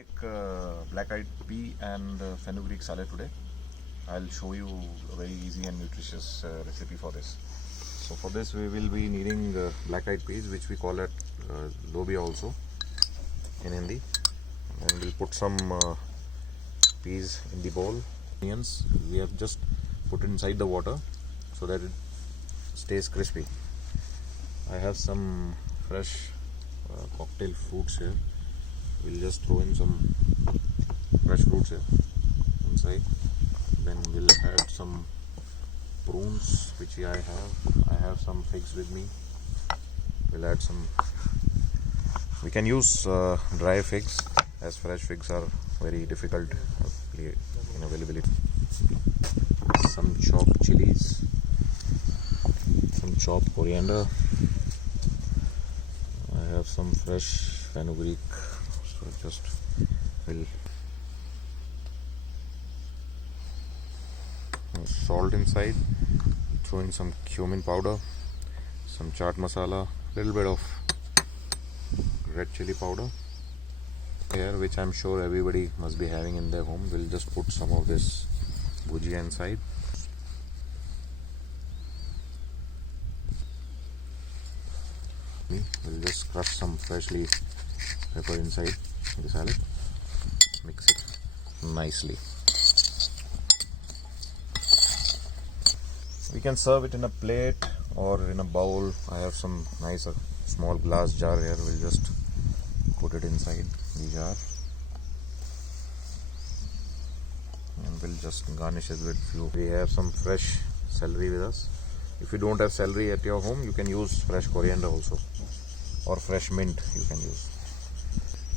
Make black-eyed pea and fenugreek salad today. I'll show you a very easy and nutritious recipe for this. So for this we will be needing black-eyed peas, which we call it lobia also in Hindi, and we'll put some peas in the bowl. Onions we have just put inside the water so that it stays crispy. I have some fresh cocktail fruits here. We'll just throw in some fresh fruits here inside. Then we'll add some prunes, which I have some figs with me. We'll add some. We can use dry figs, as fresh figs are very difficult in availability. Some chopped chilies, some chopped coriander. I have some fresh fenugreek, so just will salt inside. Throw in some cumin powder, some chaat masala, little bit of red chili powder here, which I'm sure everybody must be having in their home. We'll just put some of this bhujia inside. We'll just crush some freshly pepper inside the salad. Mix it nicely. We can serve it in a plate or in a bowl. I have some nice small glass jar here. We'll just put it inside the jar and we'll just garnish it with few. We have some fresh celery with us. If you don't have celery at your home, you can use fresh coriander also, or fresh mint you can use.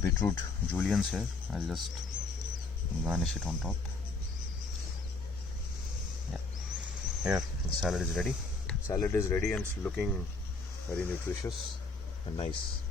Beetroot juliennes here. I'll just garnish it on top. Yeah. Here, the salad is ready. Salad is ready and it's looking very nutritious and nice.